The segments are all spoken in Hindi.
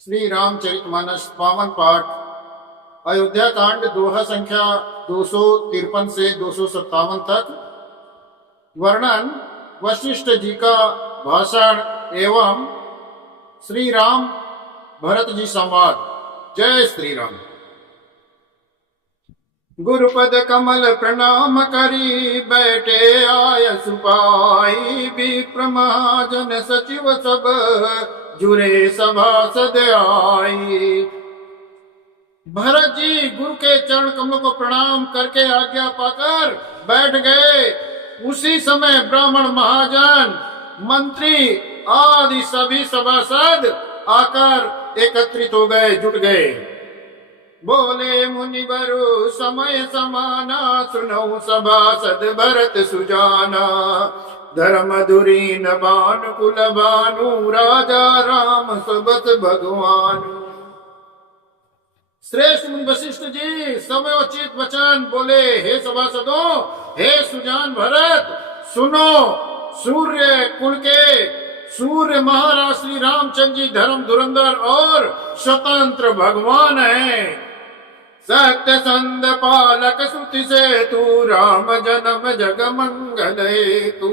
श्री रामचरितमानस पावन पाठ अयोध्या कांड दोहा संख्या 253 से 257 तक। वर्णन वशिष्ठ जी का भाषण एवं श्री राम भरत जी संवाद। जय श्री राम। गुरुपद कमल प्रणाम करी बैठे आय सुपाई, विप्र महाजन सचिव सब जुरे सभासद आई। भरत जी गुरु के चरण कमलों को प्रणाम करके आज्ञा पाकर बैठ गए। उसी समय ब्राह्मण महाजन मंत्री आदि सभी सभासद आकर एकत्रित हो गए, जुट गए। बोले मुनिवरु समय समाना, सुनो सभासद भरत सुजाना। धर्म धुरीन बानु कुल बानु, राजा राम सबत भगवान। श्रेष्ठ मुनि वशिष्ठ जी समयोचित वचन बोले, हे सभासदों, हे सुजान भरत, सुनो। सूर्य कुल के सूर्य महाराज श्री रामचंद्र जी धर्म धुरंधर और स्वतंत्र भगवान हैं। सत्य संद पालक सुति से तू, राम जन्म जग मंगल तू।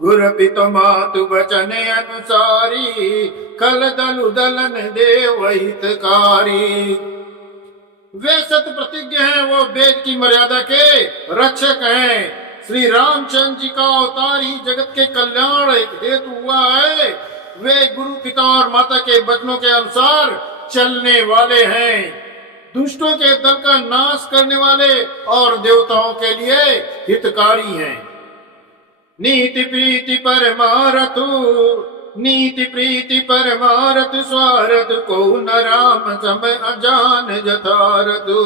गुरु पितु मातु वचने अनुसारी, खल दलु दलन देव हितकारी। वे सत्य प्रतिज्ञ हैं, वो वेद की मर्यादा के रक्षक हैं। श्री रामचंद्र जी का अवतार ही जगत के कल्याण हेतु हुआ है। वे गुरु पिता और माता के वचनों के अनुसार चलने वाले हैं। दुष्टों के दल का नाश करने वाले और देवताओं के लिए हितकारी हैं। नीति प्रीति परमारथु, नीति प्रीति परमारथ स्वारथ को न राम समय अजान जथारथु।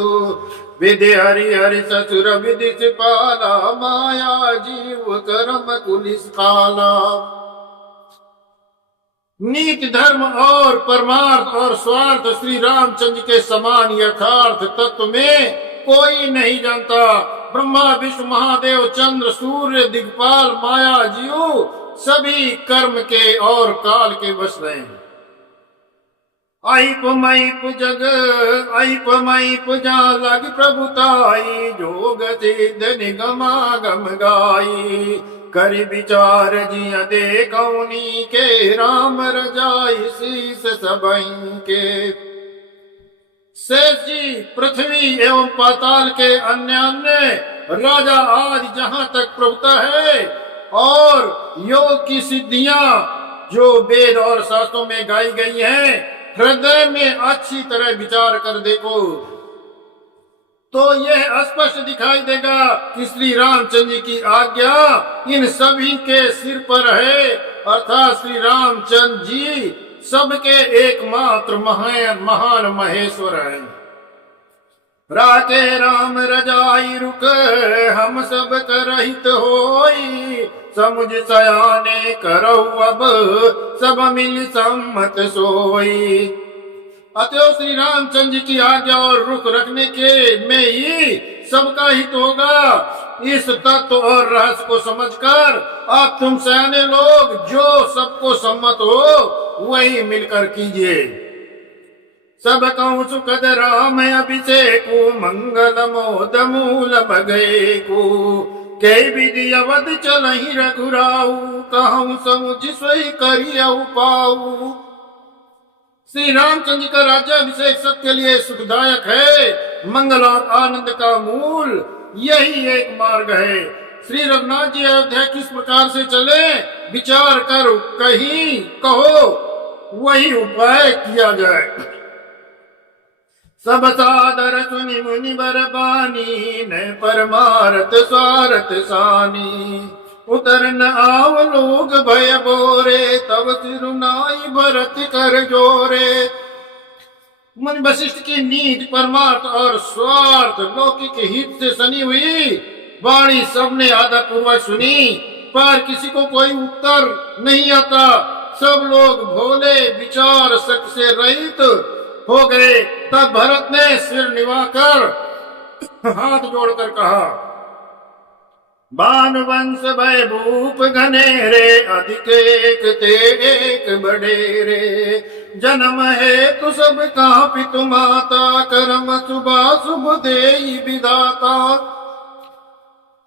विधि हरि हरि ससुर विदित पाला, माया जीव कर्म कुलिस काला। नीति धर्म और परमार्थ और स्वार्थ श्री रामचंद्र के समान यथार्थ तत्व में कोई नहीं जानता। ब्रह्मा विष्णु महादेव चंद्र सूर्य दिग्पाल माया जीव सभी कर्म के और काल के वश हैं। ऐप मैप जग ऐप मैप जा लग प्रभुताई, जोग सिद्ध निगमागम गाई। कर विचार जिया दे कौनी के, राम रजाई शीस सबई के। शेष जी पृथ्वी एवं पाताल के अन्य अन्य राजा आदि जहां तक प्रभुता है, और योग की सिद्धियां जो वेद और शास्त्रों में गाई गई हैं, हृदय में अच्छी तरह विचार कर देखो तो यह स्पष्ट दिखाई देगा कि श्री रामचंद्र जी की आज्ञा इन सभी के सिर पर है। अर्थात श्री रामचंद्र जी सबके एकमात्र महान महेश्वर हैं। राके राम रजाई रुक, हम सब करहित होई। समुझ सयाने करहु अब, सब मिल सम्मत सोई। अतएव श्री रामचंद्र जी की आज्ञा और रुख रखने के में ही सबका हित होगा। इस तत्व और रहस्य को समझकर आप तुम सयाने लोग जो सबको सम्मत हो वही मिलकर कीजिए। सब कहूँ सुखद राम अभिषेक, मंगल मोद मूल भगे को। कई विधि अवध चलहि रघुराऊ, कहूँ समुझ सोई करियऊ पाऊ। श्री रामचंद्र जी का राज्याभिषेक सबके लिए सुखदायक है। मंगल और आनंद का मूल यही एक मार्ग है। श्री रघुनाथ जी अयोध्या किस प्रकार से चले, विचार कर कहीं कहो वही उपाय किया जाए। सब सादर सुनि मुनि बर बानी, न परमारथ स्वारथ सानी। उतर न आव लोग भय बोरे, तब सिरुनाई भरत कर जोरे। मुनि वशिष्ठ की नीति परमार्थ और स्वार्थ लौकिक हित से सनी हुई वाणी सबने आदर पूर्वक सुनी, पर किसी को कोई उत्तर नहीं आता। सब लोग भोले विचार शक से रहित हो गए। तब भरत ने सिर निवाकर हाथ जोड़कर कहा, भानुवंश भय भूप घनेरे, अधिक एक ते एक बड़ेरे। जन्म है तो सब कहाँ पितु माता, कर्म सुबह शुभ देई विधाता।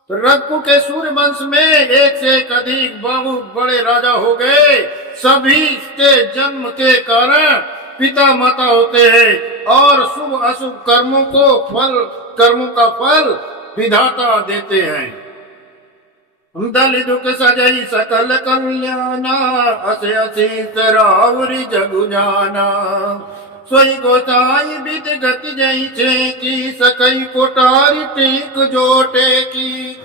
रघु के सूर्यवंश में एक से एक अधिक बहुत बड़े राजा हो गए। सभी के जन्म के कारण पिता माता होते हैं और शुभ अशुभ कर्मों का फल विधाता देते हैं। दल दुख सजई सकल कल्याणा, असे असीत रावरी जगु जाना। सोई गोसाई विद गति जई छे की, सकई कोटारी टीक जोटे की।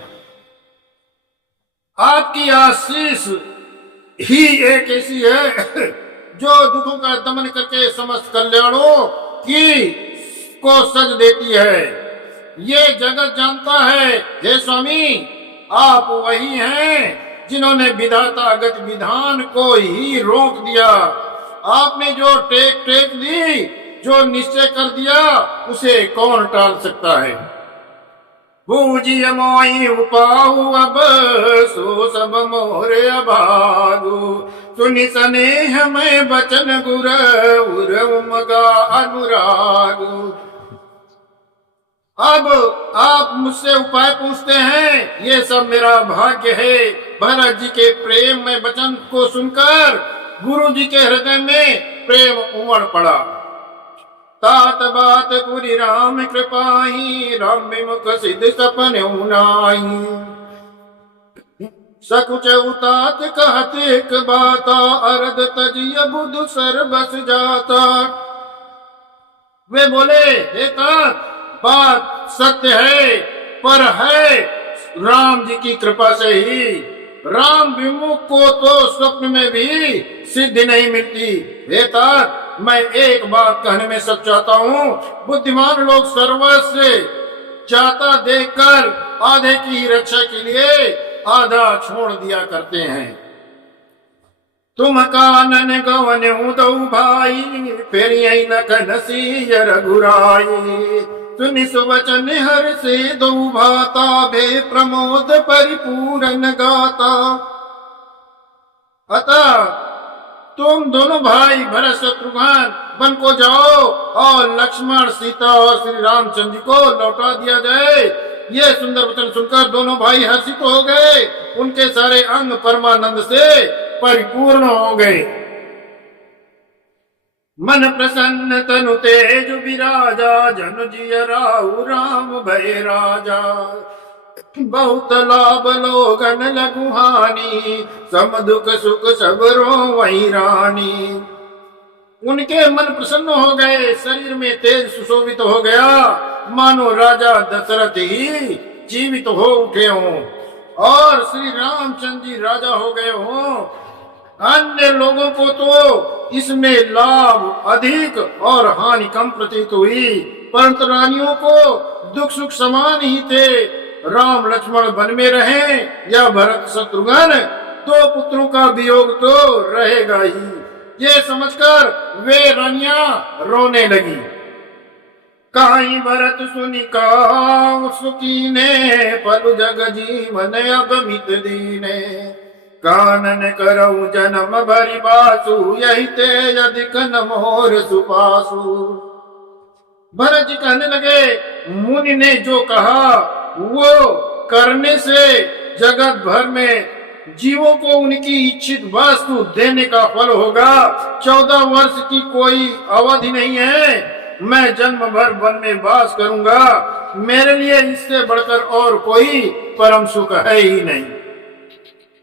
आपकी आशीष ही एक ऐसी है जो दुखों का दमन करके समस्त कल्याणों की को सज देती है। ये जगत जानता है हे स्वामी, आप वही हैं जिन्होंने विधाता गति विधान को ही रोक दिया। आपने जो टेक दी, जो निश्चय कर दिया, उसे कौन टाल सकता है। बूझिए मोई उपाऊ अब, सो सब मोरे अभागु। सुनि स्नेह में बचन गुर, उर उमगा अनुरागु। अब आप मुझसे उपाय पूछते हैं, ये सब मेरा भाग्य है। भरत जी के प्रेम में वचन को सुनकर गुरु जी के हृदय में प्रेम उमड़ पड़ा। तात बात पूरी राम कृपाही, राम विमुख सिद्ध सपन उनाई। सकुच उतात कहत एक बाता, अरद तजिय बुध सर बस जाता। वे बोले, हे तात बात सत्य है, पर है राम जी की कृपा से ही। राम विमुख को तो स्वप्न में भी सिद्धि नहीं मिलती। हे तात, मैं एक बात कहने में सच चाहता हूँ। बुद्धिमान लोग सर्वस्व जाता देखकर आधे की रक्षा के लिए आधा छोड़ दिया करते हैं। तुम कानन गवन दो भाई, फिर यही न कनसी रघुराई। सुनि सुवचन हर से दो भाता, भे प्रमोद परिपूर्ण गाता। अतः तुम दोनों भाई भरत शत्रुघ्न वन को जाओ और लक्ष्मण सीता और श्री रामचंद्र जी को लौटा दिया जाए। ये सुंदर वचन सुनकर दोनों भाई हर्षित हो गए। उनके सारे अंग परमानंद से परिपूर्ण हो गए। मन प्रसन्न तनु तेज विराजा, जन जिय राहु राम भय राजा। बहुत लाभ लोगन लघु हानि, सम दुख सुख सब रो वही रानी। उनके मन प्रसन्न हो गए, शरीर में तेज सुशोभित हो गया, मानो राजा दशरथ ही जीवित हो उठे हों और श्री रामचंद्र जी राजा हो गए हों। अन्य लोगों को तो इसमें लाभ अधिक और हानि कम प्रतीत हुई, परंतु रानियों को दुख सुख समान ही थे। राम लक्ष्मण वन में रहे या भरत शत्रुघ्न, दो पुत्रों का वियोग तो रहेगा ही। ये समझकर वे रानियां रोने लगी। काई भरत सुनि काहु सुकीने, पलु जग जीवन अब मित दीने। कानन करऊ जन्म भरि बासु, यही ते अधिक न मोर सुपासु। भरत जी कहने लगे, मुनि ने जो कहा वो करने से जगत भर में जीवों को उनकी इच्छित वस्तु देने का फल होगा। 14 वर्ष की कोई अवधि नहीं है। मैं जन्म भर वन में वास करूंगा। मेरे लिए इससे बढ़कर और कोई परम सुख है ही नहीं।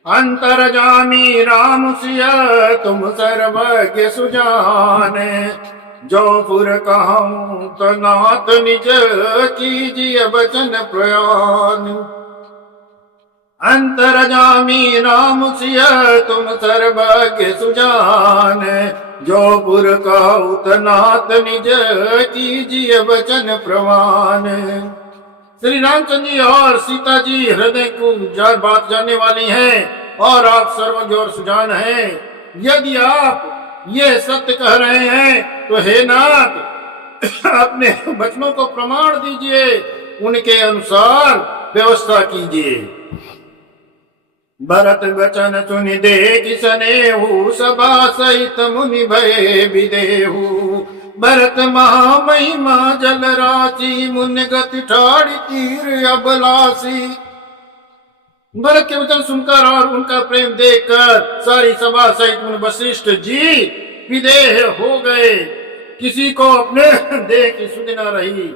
अंतरजामी राम सिया, तुम सर्वज्ञ सुजाने। जो पुर कहूं तो नाथ निज, कीजिए वचन प्रयान। अंतरजामी राम सिया, तुम सर्वज्ञ सुजान। जो पुर कहूं तो नाथ निज, कीजिए वचन प्रमाण। श्री रामचंद्र जी और सीता जी हृदय को बात जानने वाली हैं और आप सर्वज्ञ और सुजान हैं। यदि आप ये सत्य कह रहे हैं तो हे नाथ, अपने वचनों को प्रमाण दीजिए, उनके अनुसार व्यवस्था कीजिए। भरत वचन सुनि देखि सनेहु, सभा सहित मुनि भय विदेहु। भरत महामहिमा जल राशि, मुनि गति ठाड़ी तीर अबलासी। भरत के वचन सुनकर और उनका प्रेम देखकर सारी सभा सहित मुनि वशिष्ठ जी विदेह हो गए, किसी को अपने देख की सुध न रही।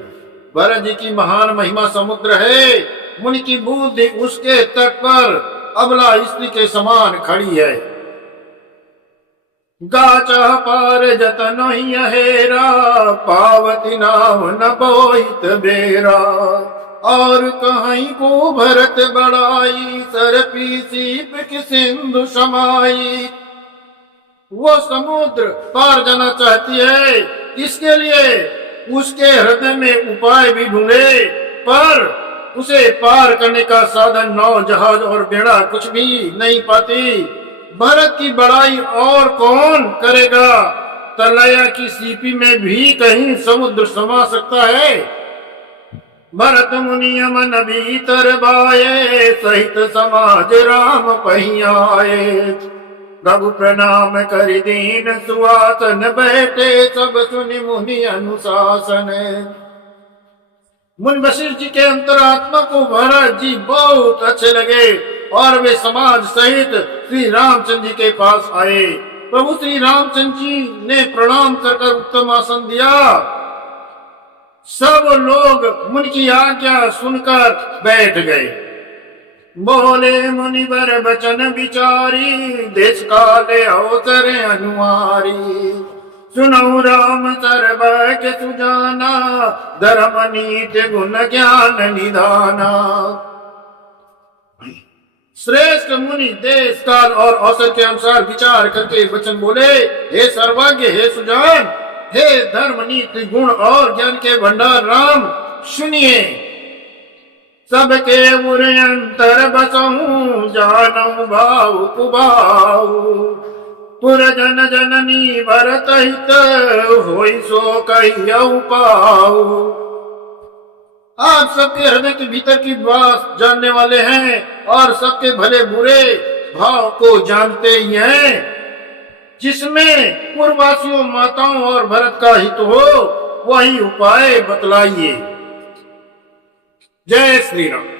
भरत जी की महान महिमा समुद्र है, मुनि की बुद्धि उसके तट पर अबला स्त्री के समान खड़ी है। गाचा पार जतन हेरा, पावती नाव न बोहित बेरा। और कहीं को भरत बड़ाई, सरपी सीप की सिंधु समाई। वो समुद्र पार जाना चाहती है, इसके लिए उसके हृदय में उपाय भी ढूंढे, पर उसे पार करने का साधन नाव, जहाज और बेड़ा कुछ भी नहीं पाती। भरत की बड़ाई और कौन करेगा? तलैया की सीपी में भी कहीं समुद्र समा सकता है। भरत मुनि मन भीतर बाये, सहित समाज राम पहियाए। रघु प्रणाम करि दीन सुआसन, बैठे सब सुनि मुनि अनुशासन। मुनि वशिष्ठ जी के अंतरात्मा को भरत जी बहुत अच्छे लगे और वे समाज सहित श्री रामचंद्र जी के पास आए। प्रभु श्री रामचंद्र जी ने प्रणाम कर उत्तम आसन दिया। सब लोग मुनि की आज्ञा सुनकर बैठ गए। बोले मुनिवर बचन विचारी, देश काले अवसर अनुहारी। सुनऊ राम सर्वज्ञ सुजाना, धर्म नीति गुण ज्ञान निधाना। श्रेष्ठ मुनि देश काल और अवसर के अनुसार विचार करके वचन बोले, हे सर्वज्ञ, हे सुजान, हे धर्म नीति गुण और ज्ञान के भंडार राम, सुनिए। सबके उर अंतर बसहूं, जानऊ भाव कुभाऊ। पुर जन जननी भरत हित, होई सो कहियऊ पाऊ। आप सबके हृदय के भीतर की बात जानने वाले हैं और सबके भले बुरे भाव को जानते ही हैं। जिसमें पूर्ववासियों, माताओं और भरत का हित हो, वही उपाय बतलाइए। जय श्री राम।